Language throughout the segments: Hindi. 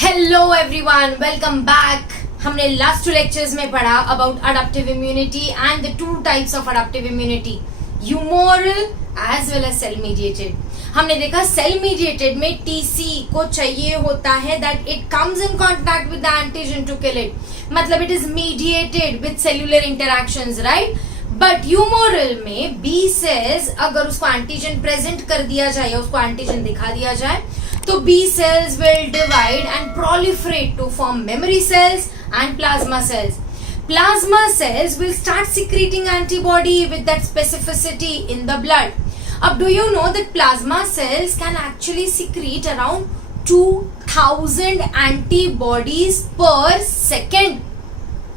Hello everyone, welcome back. हमने लास्ट टू लेक्चर्स में पढ़ा about adaptive immunity and the two types of adaptive immunity, humoral as well as cell mediated. हमने देखा सेल मीडिएटेड में टीसी को चाहिए होता है that it comes in contact with the antigen to kill it, मतलब it is mediated with cellular interactions, right. But humoral में बी सेल्स अगर उसको एंटीजन प्रेजेंट कर दिया जाए या उसको एंटीजन दिखा दिया जाए तो B cells will divide and proliferate to form memory cells and plasma cells. Plasma cells will start secreting antibody with that specificity in the blood. Ab, do you know that plasma cells can actually secrete around 2000 antibodies per second?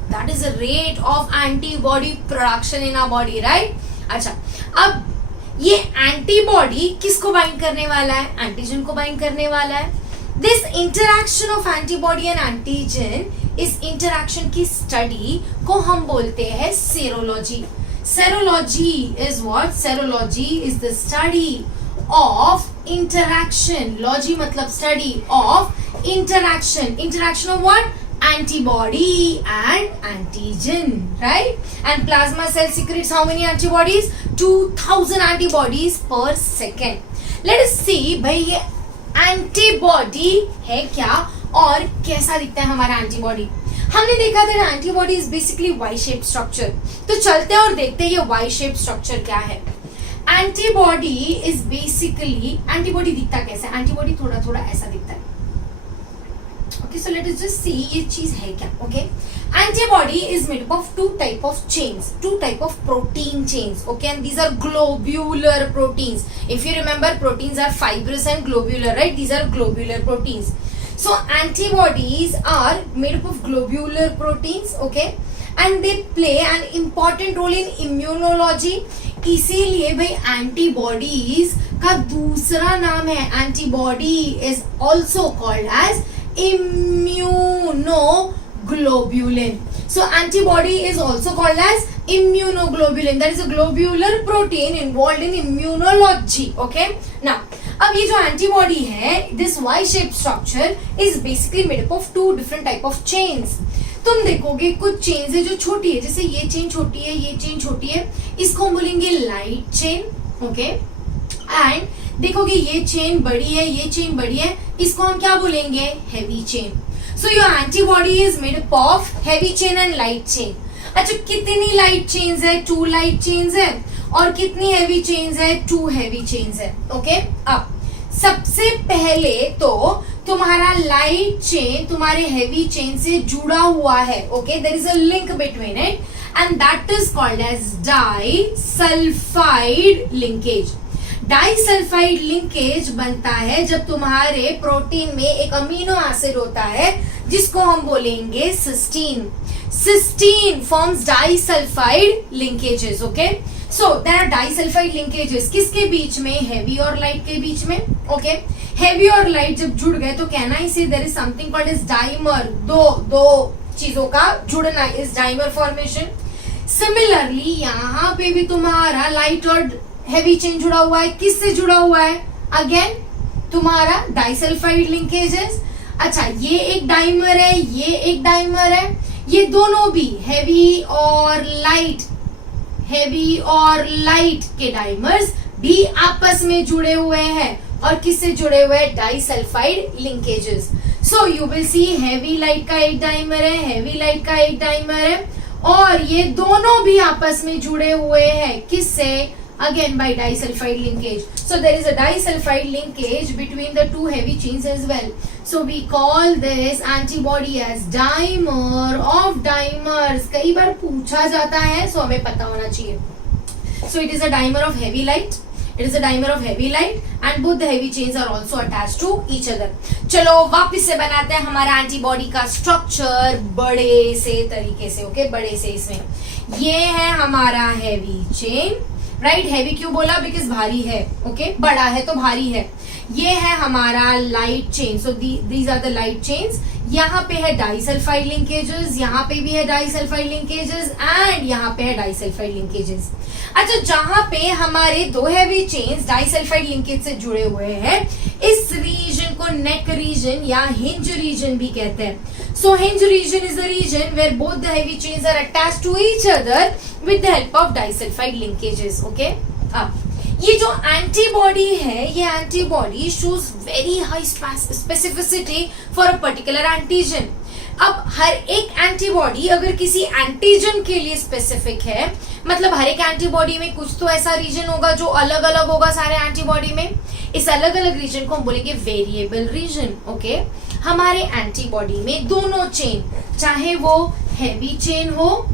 That is the rate of antibody production in our body, right? अच्छा, अब ये एंटीबॉडी किसको बाइंड करने वाला है? एंटीजन को बाइंड करने वाला है। This interaction of antibody and antigen, इस इंटरैक्शन की स्टडी को हम बोलते हैं serology. Serology is what? Serology is the study of interaction. Logy मतलब study of interaction. Interaction of what? Antibody and antigen, right? And plasma cell secretes how many antibodies? 2000 antibodies per second. Let us see भाई ये antibody है क्या और कैसा दिखता है हमारा एंटीबॉडी। हमने देखा था antibody is basically Y shape structure. तो चलते हैं और देखते हैं ये वाई शेप स्ट्रक्चर क्या है। एंटीबॉडी इज बेसिकली, एंटीबॉडी दिखता कैसे? एंटीबॉडी थोड़ा थोड़ा ऐसा दिखता है। Okay, so let us just see ये चीज है क्या। Okay, antibody is made up of two type of chains, two type of protein chains. Okay, and these are globular proteins. If you remember, proteins are fibrous and globular, right? These are globular proteins. So antibodies are made up of globular proteins. Okay, and they play an important role in immunology. इसीलिए भाई एंटीबॉडीज का दूसरा नाम है, antibody is also called as immunoglobulin. So antibody is also called as immunoglobulin. That is a globular protein involved in immunology. Okay. Now, अब ये जो antibody है, this Y-shaped structure is basically made up of two different type of chains. तुम देखोगे कुछ चेन्स है जो छोटी है, जैसे ये चेन छोटी है, ये चेन छोटी है, इसको हम बोलेंगे लाइट चेन। ओके, एंड देखोगे ये चेन बड़ी है, ये चेन बड़ी है, इसको हम क्या बोलेंगे? Heavy chain. So your antibody is made up of heavy chain and light chain. अच्छा, कितनी लाइट चेन्स है? 2 लाइट चेन्स है। और कितनी हेवी चेन्स है? 2 हेवी चेन्स है। ओके, अब सबसे पहले तो तुम्हारा लाइट चेन तुम्हारे हेवी चेन से जुड़ा हुआ है। Okay, there is a link between it and that is called as disulphide linkage. Disulphide linkage बनता है जब तुम्हारे प्रोटीन में एक अमीनो एसिड होता है जिसको हम बोलेंगे cysteine. Cysteine forms disulphide linkages. Okay, so there are disulphide linkages किसके बीच में? हेवी और लाइट के बीच में। ओके, हेवी और लाइट जब जुड़ गए तो कहना ही से there is something called as dimer. दो चीजों का जुड़ना इज डाइमर फॉर्मेशन। सिमिलरली यहाँ पे भी तुम्हारा लाइट और हेवी चेन जुड़ा हुआ है। किससे जुड़ा हुआ है? अगेन तुम्हारा डाइसल्फाइड लिंकेजेस। अच्छा, ये एक डाइमर है, ये एक डाइमर है, ये दोनों भी हेवी और लाइट के डाइमर्स भी आपस में जुड़े हुए हैं। और किससे जुड़े हुए हैं? Disulphide linkages. So you will C heavy light का एक डाइमर है, हेवी लाइट का एक डाइमर है, और ये दोनों भी आपस में जुड़े हुए हैं। किससे? Again by disulfide linkage. So there is a disulfide linkage between the two heavy chains as well. So we call this antibody as dimer of dimers. कई बार पूछा जाता है, so हमें पता होना चाहिए। So it is a dimer of heavy light. It is a dimer of heavy light and both the heavy chains are also attached to each other. चलो वापस से बनाते हैं हमारा एंटीबॉडी का स्ट्रक्चर बड़े से तरीके से। ओके, बड़े से इसमें ये है हमारा हेवी चेन, राइट। हेवी क्यों बोला? बिकॉज भारी है। ओके, बड़ा है तो भारी है। ये है हमारा light chain, so these are the light chains. यहाँ पे है डाइसल्फाइड लिंकेजेस, यहाँ पे भी है डाइसल्फाइड लिंकेजेस एंड यहाँ पे है डाइसल्फाइड लिंकेजेस। अच्छा, जहां पे हमारे दो हैवी चेन्स डाइसल्फाइड लिंकेज से जुड़े हुए हैं, इस रीजन को नेक रीजन या हिंज रीजन भी कहते हैं। So hinge region is the region where both the heavy chains are attached to each other with the help of disulphide linkages. Okay, अब ये जो एंटीबॉडी है, ये antibody shows very high specificity for a particular antigen. अब हर एक एंटीबॉडी अगर किसी एंटीजन के लिए स्पेसिफिक है, मतलब हर एक एंटीबॉडी में कुछ तो ऐसा रीजन होगा जो अलग अलग होगा सारे एंटीबॉडी में। इस अलग अलग रीजन को हम बोलेंगे वेरिएबल रीजन। ओके, हमारे एंटीबॉडी में दोनों चेन, चाहे वो हैवी चेन हो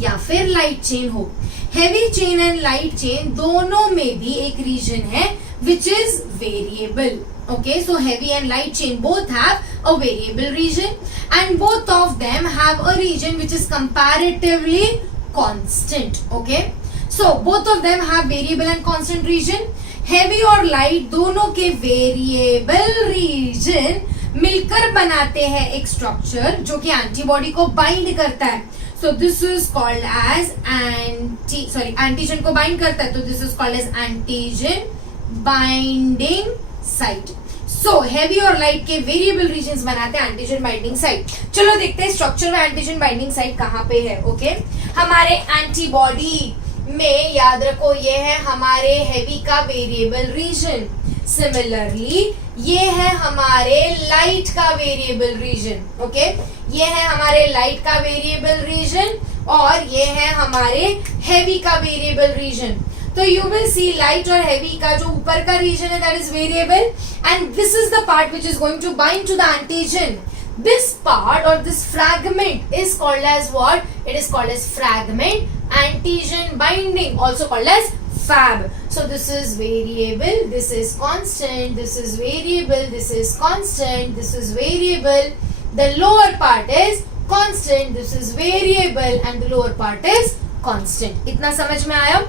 या फिर लाइट चेन हो, heavy chain and light chain दोनों में भी एक रीजन है which is variable. Okay, so heavy and light chain both have a variable region and both of them have a region which is comparatively constant. Okay, so both of them have variable and constant region. Heavy और light दोनों के variable region मिलकर बनाते हैं एक structure जो कि antibody को bind करता है। So this is called as antigen को bind करता है, तो this is called as antigen binding site. So heavy और लाइट के वेरिएबल रीजन्स बनाते हैं एंटीजन बाइंडिंग साइट। चलो देखते हैं स्ट्रक्चर में एंटीजन बाइंडिंग साइट कहाँ पे है। ओके, हमारे एंटीबॉडी में याद रखो ये है हमारे हैवी का वेरिएबल रीजन, सिमिलरली ये है हमारे लाइट का वेरिएबल रीजन। ओके, ये है हमारे लाइट का वेरिएबल रीजन और ये है हमारे हैवी का वेरिएबल रीजन। तो यू विल सी लाइट और हैवी का जो ऊपर का रीजन है that is variable and this is the part which is going to bind to the antigen. This part और this fragment is called as what? It is called as fragment antigen binding, also called as Fab. So this is variable, this is constant, this is variable, this is constant, this is variable. The lower part is constant, this is variable and the lower part is constant. इतना समझ में आया?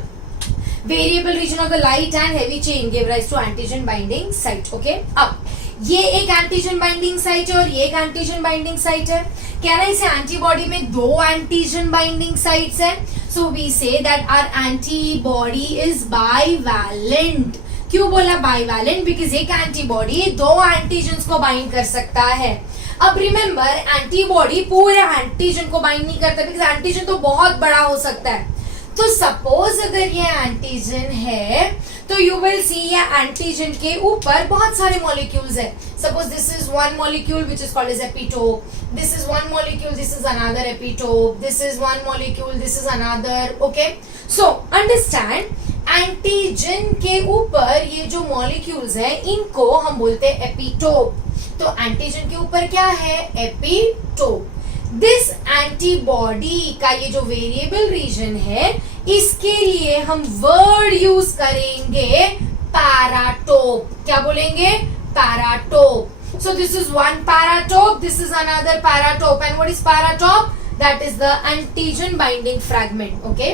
Variable region of the light and heavy chain gave rise to antigen binding site. Okay, अब ये एक एंटीजन बाइंडिंग साइट है और ये एक एंटीजन बाइंडिंग साइट है। क्या ना इसे एंटीबॉडी में दो एंटीजन बाइंडिंग साइट्स है। So we say that our antibody is bivalent. क्यों बोला बाइवैलेंट? बिकॉज एक एंटीबॉडी दो एंटीजन्स को बाइंड कर सकता है। अब रिमेंबर, एंटीबॉडी पूरे एंटीजन को बाइंड नहीं करता बिकॉज एंटीजन तो बहुत बड़ा हो सकता है। तो सपोज अगर ये एंटीजन है तो यू विल सी ये एंटीजन के ऊपर बहुत सारे मॉलिक्यूल्स है। Suppose this is one molecule which is called as epitope, this is one molecule, this is another epitope, this is one molecule, this is another. Okay, so understand, antigen के ऊपर ये जो मॉलिक्यूल्स है इनको हम बोलते हैं एपिटोप। तो एंटीजन के ऊपर क्या है? एपिटोप। दिस एंटीबॉडी का ये जो वेरिएबल रीजन है इसके लिए हम वर्ड यूज करेंगे पैराटोप। क्या बोलेंगे? Paratope. So this is one paratope, this is another paratope and what is paratope? That is the antigen binding fragment. Okay,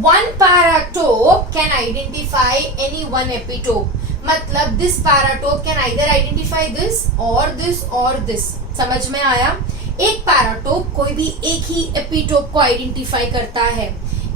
one paratope can identify any one epitope. मतलब this paratope can either identify this और दिस। समझ में आया? एक पैराटोप कोई भी एक ही एपिटोप को आइडेंटिफाई करता है,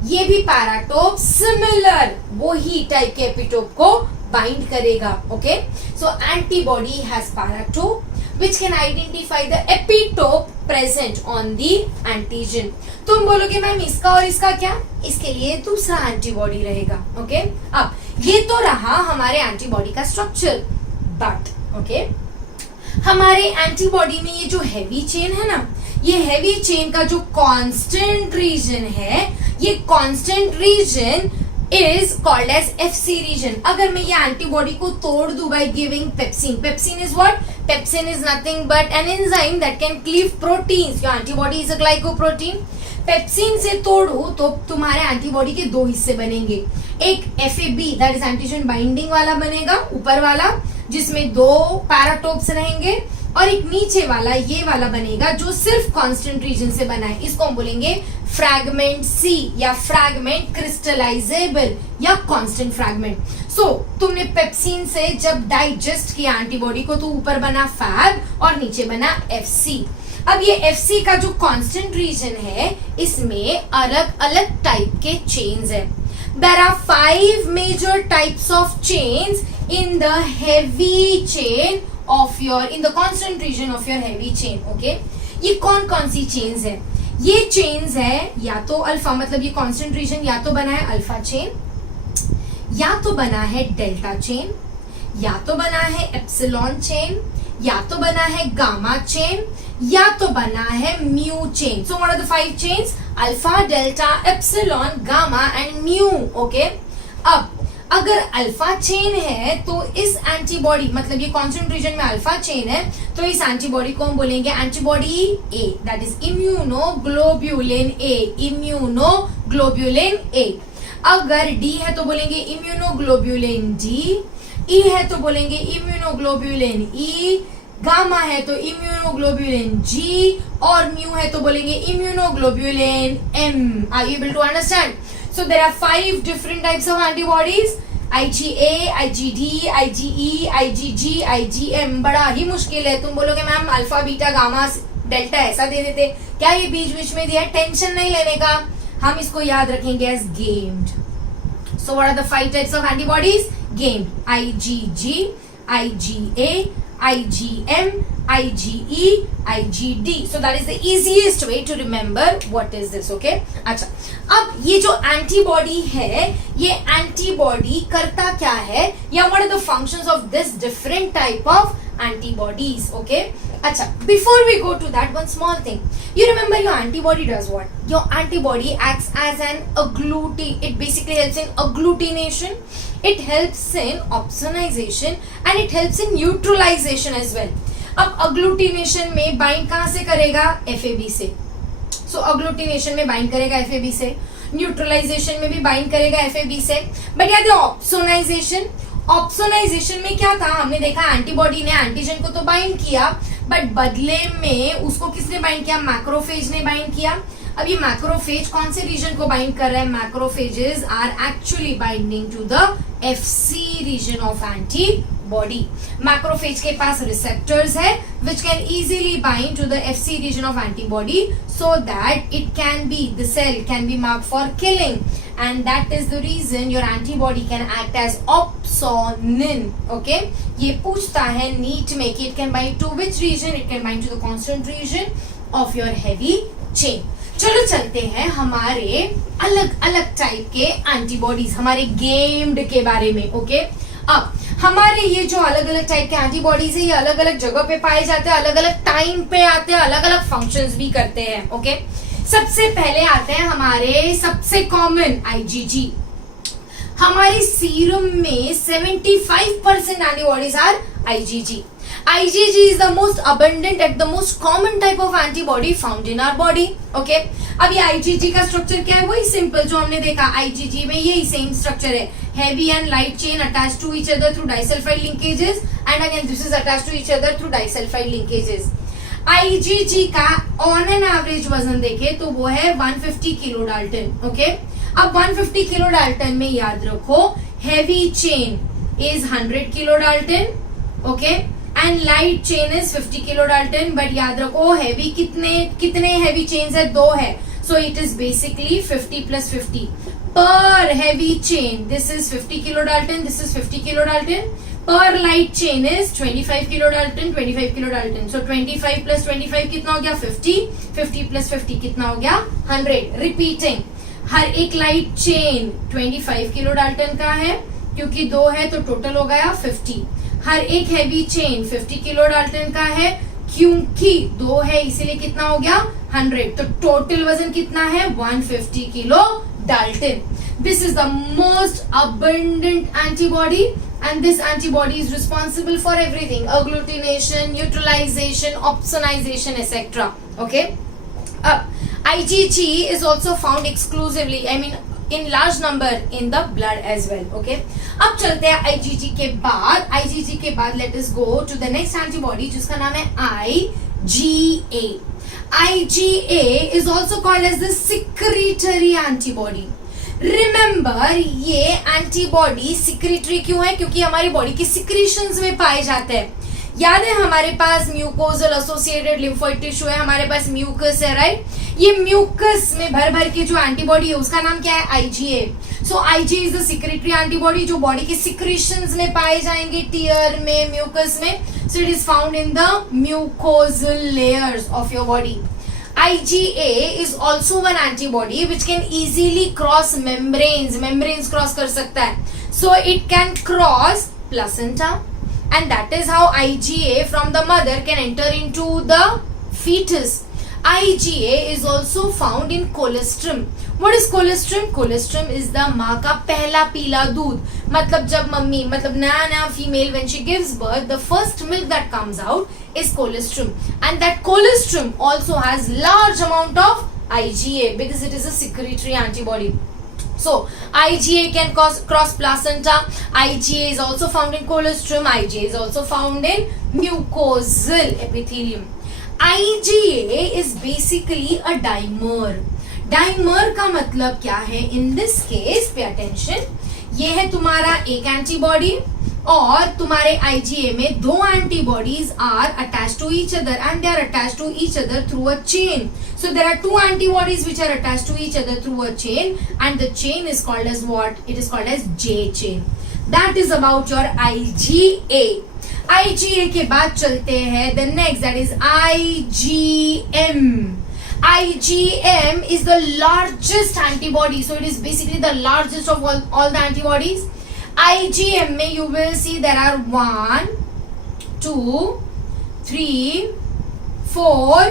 ये भी पैराटोप सिमिलर वो ही टाइप के एपिटोप को बाइंड करेगा। Okay, so antibody has paratope which can identify the epitope present on the antigen. तुम बोलोगे मैम इसका और इसका क्या? इसके लिए दूसरा एंटीबॉडी रहेगा। ओके, अब ये तो रहा हमारे एंटीबॉडी का स्ट्रक्चर, बट ओके हमारे एंटीबॉडी में ये जो हैवी चेन है ना, ये हैवी चेन का जो कांस्टेंट रीजन है, ये constant region is called as FC region. अगर मैं ये एंटीबॉडी को तोड़ दूं by giving pepsin, pepsin is what? Pepsin is nothing but an enzyme that can cleave proteins. Your antibody is a glycoprotein. Pepsin से तोड़ू तो तुम्हारे एंटीबॉडी के दो हिस्से बनेंगे, एक FAB that is antigen binding वाला बनेगा ऊपर वाला जिसमें दो पैराटोप्स रहेंगे, और एक नीचे वाला ये वाला बनेगा जो सिर्फ कांस्टेंट रीजन से बना है। इसको हम बोलेंगे फ्रैगमेंट C या फ्रैगमेंट क्रिस्टलाइजेबल या कांस्टेंट फ्रैगमेंट। सो तुमने पेप्सिन से जब डाइजेस्ट किया एंटीबॉडी को तो ऊपर बना फैब और नीचे बना एफसी। अब ये एफसी का जो कॉन्सेंट्रेशन है इसमें अलग अलग टाइप के चेन्स है। There are 5 major types of chains in the heavy chain of your in the concentration of your heavy chain. Okay, ये कौन कौन सी चेन्स है? ये चेन्स है या तो अल्फा, मतलब ये कॉन्सेंट्रेशन या तो बना है अल्फा चेन, या तो बना है डेल्टा चेन, या तो बना है एप्सिलॉन चेन, या तो बना है गामा चेन, या तो बना है mu chain. So what are the 5 chains? Alpha, delta, epsilon, gamma and mu. Okay, अब अगर अल्फा चेन है तो इस एंटीबॉडी, मतलब ये कॉन्सेंट्रेशन में अल्फा चेन है तो इस एंटीबॉडी को हम बोलेंगे antibody A, that is immunoglobulin A, immunoglobulin A. अगर डी है तो बोलेंगे इम्यूनोग्लोब्यूलिन डी, ई है तो बोलेंगे इम्यूनोग्लोब्यूलिन ई, गामा है तो इम्यूनोग्लोब्यूलिन जी, और म्यू है तो बोलेंगे immunoglobulin M. Are you able to understand? So there are 5 different types of antibodies: IgA, IgD, IgE, IgG, IgM। बड़ा ही मुश्किल है। तुम बोलोगे ma'am alpha, beta, gamma, delta ऐसा दे देते, क्या ये बीच बीच में दिया? टेंशन नहीं लेने का, हम इसको याद रखेंगे as gamed. So what are the 5 types of antibodies? Gamed: IgG, IgA, IgM, IgE, IgD. So that is the easiest way to remember what is this. Okay? अच्छा, अब ये जो एंटीबॉडी है, ये एंटीबॉडी करता क्या है, या what are the functions of this different type of antibodies? Okay? अच्छा, before we go to that, one small thing. You remember your antibody does what? Your antibody acts as an agglutination. It basically helps in agglutination. It helps in opsonization and it helps in neutralization as well. अब agglutination में bind कहाँ से करेगा? FAB से. So agglutination में bind करेगा FAB से, neutralization में भी bind करेगा FAB से. But याद है opsonization? ऑप्सोनाइजेशन में क्या था? हमने देखा एंटीबॉडी ने एंटीजन को तो बाइंड किया, बट बदले में उसको किसने बाइंड किया? मैक्रोफेज ने बाइंड किया। अब ये मैक्रोफेज कौन से रीजन को बाइंड कर रहा है? Macrophages are actually binding to the FC region of antibody. Macrophage के पास रिसेप्टर्स है which can easily bind to the FC region of antibody so that it can be, the cell can be marked for killing, and that is the reason your antibody can act as opsonin. Okay, ये पूछता है नीट में कि it can bind to which region? It can bind to the constant region of your heavy chain. चलो चलते हैं हमारे अलग अलग टाइप के एंटीबॉडीज, हमारे गेम्ड के बारे में। ओके, अब हमारे ये जो अलग अलग टाइप के एंटीबॉडीज है, ये अलग अलग जगह पे पाए जाते हैं, अलग अलग टाइम पे आते हैं, अलग अलग फंक्शंस भी करते हैं। ओके, सबसे पहले आते हैं हमारे सबसे कॉमन IgG। हमारे सीरम में 75% antibodies are IgG. IgG is the most abundant and the most common type of antibody found in our body. Okay? अब ये IgG का स्ट्रक्चर क्या है? वही सिंपल जो हमने देखा, IgG में यही सेम स्ट्रक्चर है, heavy and light chain attached to each other through disulfide linkages, and again this is attached to each other through disulfide linkages. IgG का ऑन एन एवरेज वजन देखे तो वो है 150 किलो डाल्टन. ओके, अब 150 किलो डाल्टन में याद रखो heavy chain is 100 kilo Dalton. Okay, and light chain is 50 kilo Dalton. But याद रखो हैवी कितने हैवी चेन्स है? 2 है. सो it is basically 50 plus 50 per heavy chain. This is 50 kilodalton, this is 50 kilodalton. Per light chain is 25 kilodalton, 25 kilodalton. So 25 plus 25 कितना हो गया? 50. 50 plus 50 कितना हो गया? 100. Repeating, हर एक लाइट चेन 25 किलोडाल्टन का है क्योंकि 2 है तो टोटल हो गया 50. हर एक हैवी चेन 50 किलोडाल्टन का है क्योंकि 2 है इसीलिए कितना हो गया? 100. तो टोटल वजन कितना है? 150 kilo Dalton. This is the most abundant antibody, and this antibody is responsible for everything: agglutination, neutralization, opsonization, etc. Okay. IgG is also found exclusively, in large number in the blood as well. Okay. अब चलते हैं IgG के बाद let us go to the next antibody जिसका नाम है IgA. IgA is also called as the secretory antibody. Remember ये एंटीबॉडी सिक्रेटरी क्यों है? क्योंकि हमारी बॉडी की सिक्रीशंस में पाए जाते हैं. याद है हमारे पास म्यूकोजल एसोसिएटेड लिम्फोइड टिश्यू है, हमारे पास म्यूकस है, राइट? ये म्यूकस में भर भर के जो एंटीबॉडी है उसका नाम क्या है? IgA. So IgA is the secretory antibody जो बॉडी के सिक्रीशंस में पाए जाएंगे, टीयर में, म्यूकस में. So it is found in the mucosal layers of your body. IgA is also one antibody which can easily cross membranes cross कर सकता है. So it can cross placenta and that is how IgA from the mother can enter into the fetus. IgA is also found in colostrum. What is colostrum? Colostrum is the माँ का पहला पीला दूध. मतलब जब मम्मी नया female when she gives birth, the first milk that comes out is colostrum, and that colostrum also has large amount of IgA because it is a secretory antibody. So IgA can cross placenta. IgA is also found in colostrum. IgA is also found in mucosal epithelium. IgA is basically a dimer. Dimer का मतलब क्या है? In this case pay attention, ये है तुम्हारा एक एंटीबॉडी और तुम्हारे IgA में दो antibodies are attached to each other and they are attached to each other through a chain. So there are two antibodies which are attached to each other through a chain and the chain is called as what? It is called as J chain. That is about your IgA. IgA के बाद चलते हैं the next, that is IgM. IgM is the largest antibody, so it is basically the largest of all the antibodies. IgM में you will see there are 1, 2, 3, 4,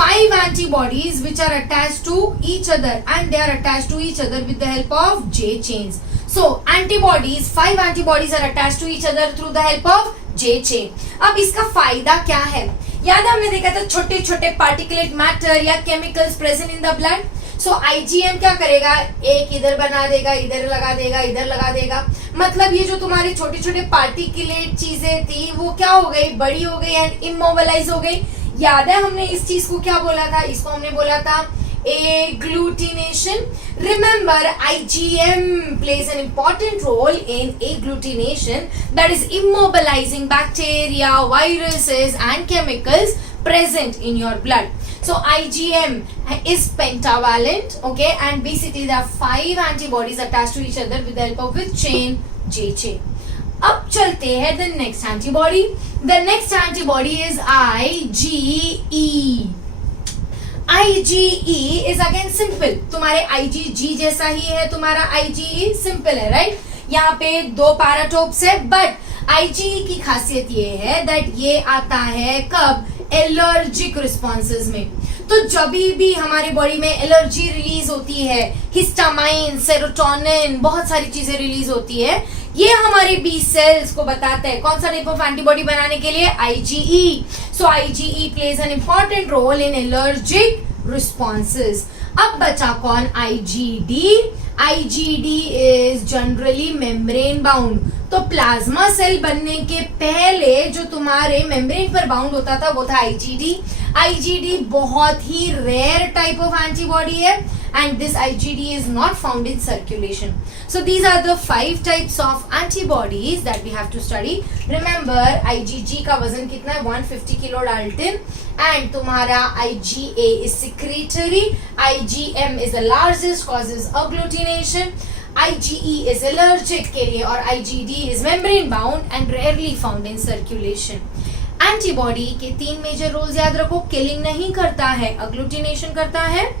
5 antibodies which are attached to each other and they are attached to each other with the help of J chains. So antibodies, 5 antibodies are attached to each other through the help of J chain. अब इसका फायदा क्या है? याद है हमने देखा था छोटे छोटे पार्टिकुलेट मैटर या chemicals present in the blood. So IgM क्या करेगा? एक इधर बना देगा, इधर लगा देगा, इधर लगा देगा. मतलब ये जो तुम्हारे छोटे छोटे पार्टिकुलेट चीजें थी वो क्या हो गई? बड़ी हो गई एंड इमोबिलाइज हो गई. याद है हमने इस चीज को क्या बोला था? इसको हमने बोला था agglutination. Remember, IgM plays an important role in agglutination, that is immobilizing bacteria, viruses and chemicals present in your blood. So IgM is pentavalent, okay, and basically there are 5 antibodies attached to each other with the help of which chain? J chain. अब चलते हैं the next antibody. The next antibody is IgE. IgE is again simple. तुम्हारे IgG जैसा ही है तुम्हारा IgE, सिंपल है, राइट? यहाँ पे 2 पैराटोप्स है, बट IgE की खासियत ये है दैट ये आता है कब? एलर्जिक रिस्पॉन्सेज में. तो जब भी हमारे बॉडी में एलर्जी रिलीज होती है, हिस्टामाइन, सेरोटोनिन, बहुत सारी चीजें रिलीज होती है, ये हमारे बी सेल्स को बताता है कौन सा टाइप ऑफ एंटीबॉडी बनाने के लिए? IgE. So IgE plays an important role in allergic responses. अब बचा कौन? IgD. IgD is generally membrane bound. तो प्लाज्मा सेल बनने के पहले जो तुम्हारे मेम्ब्रेन पर बाउंड होता था वो था IgD. IgD बहुत ही रेयर टाइप ऑफ एंटीबॉडी है and this IgD is not found in circulation. So these are the 5 types of antibodies that we have to study. Remember IgG का वजन कितना है? 150 किलो डाल्टन. And तुम्हारा IgA is secretory. IgM is the largest, causes agglutination. IgE is allergic के लिए और IgD is membrane bound and rarely found in circulation. Antibody के 3 मेजर रोल्स याद रखो. किलिंग नहीं करता है, अग्लूटिनेशन करता है,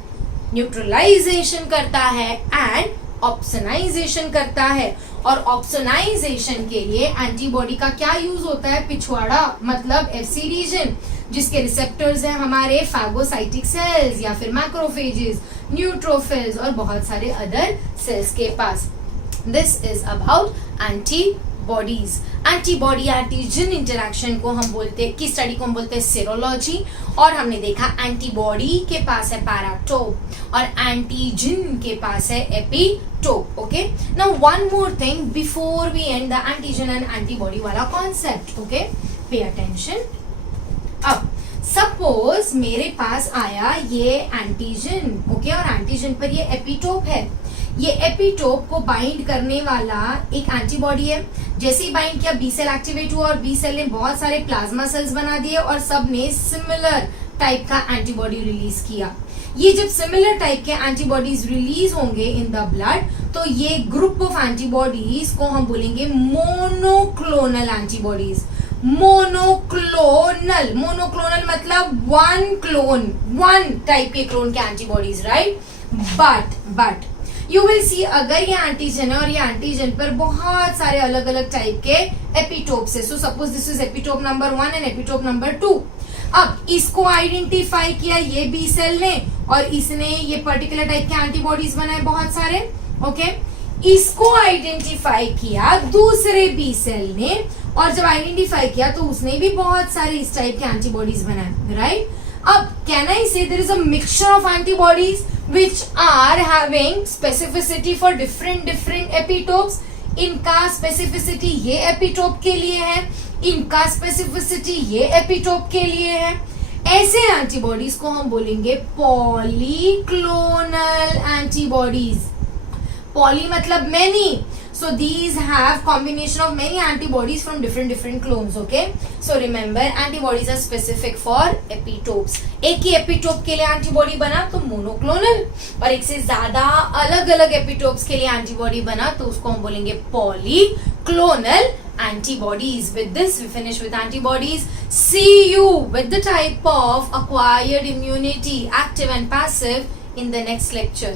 न्यूट्रलाइजेशन करता है एंड ऑप्सोनाइजेशन करता है. और ऑप्सोनाइजेशन के लिए एंटीबॉडी का क्या यूज होता है? पिछवाड़ा मतलब FC रीजन, जिसके रिसेप्टर्स हैं हमारे फैगोसाइटिक सेल्स या फिर मैक्रोफेजेस, न्यूट्रोफिल्स और बहुत सारे अदर सेल्स के पास. This is about antibodies. Antibody antigen interaction को हम बोलते हैं, की स्टडी को हम बोलते हैं सेरोलॉजी. और हमने देखा एंटीबॉडी के पास है पैराटोप और एंटीजन के पास है epitope. Okay, now one more thing before we end the antigen and antibody वाला कॉन्सेप्ट. Okay, pay attention. अब सपोज मेरे पास आया ये एंटीजन, ओके, और एंटीजन पर ये एपिटोप है. ये एपिटोप को बाइंड करने वाला एक एंटीबॉडी है। जैसे ही बाइंड किया बी सेल एक्टिवेट हुआ और बी सेल ने बहुत सारे प्लाज्मा सेल्स बना दिए और सब ने सिमिलर टाइप का एंटीबॉडी रिलीज किया। ये जब सिमिलर टाइप के एंटीबॉडीज रिलीज होंगे इन द ब्लड तो ये ग्रुप ऑफ एंटीबॉडीज को हम बोलेंगे मोनोक्लोनल एंटीबॉडीज। मोनोक्लोनल मतलब वन क्लोन, वन टाइप के क्लोन के antibodies, right. But you will सी अगर ये एंटीजन है और ये एंटीजन पर बहुत सारे अलग अलग टाइप के एपिटोप्स है। So suppose this is epitope number 1 and epitope number 2। अब इसको आइडेंटिफाई किया ये बी सेल ने और इसने ये पर्टिकुलर टाइप के एंटीबॉडीज बनाए बहुत सारे, ओके। इसको आइडेंटिफाई किया दूसरे बी सेल ने और जब आइडेंटिफाई किया तो उसने भी बहुत सारे इस टाइप के एंटीबॉडीज बनाए, राइट। अब can I say there is a mixture of antibodies which are having specificity for different epitopes। इनका स्पेसिफिसिटी ये एपिटोप के लिए है, इनका स्पेसिफिसिटी ये एपिटोप के लिए है। ऐसे एंटीबॉडीज को हम बोलेंगे पॉलीक्लोनल एंटीबॉडीज। पॉली मतलब many, so these have combination of many antibodies from different clones, okay। so remember antibodies are specific for epitopes। एक ही एपिटोप के लिए एंटीबॉडी बना तो मोनोक्लोनल और एक से ज्यादा अलग अलग एपिटोप्स के लिए एंटीबॉडी बना तो उसको हम बोलेंगे polyclonal antibodies। With this we finish with antibodies। See you with the type of acquired immunity, active and passive, in the next lecture।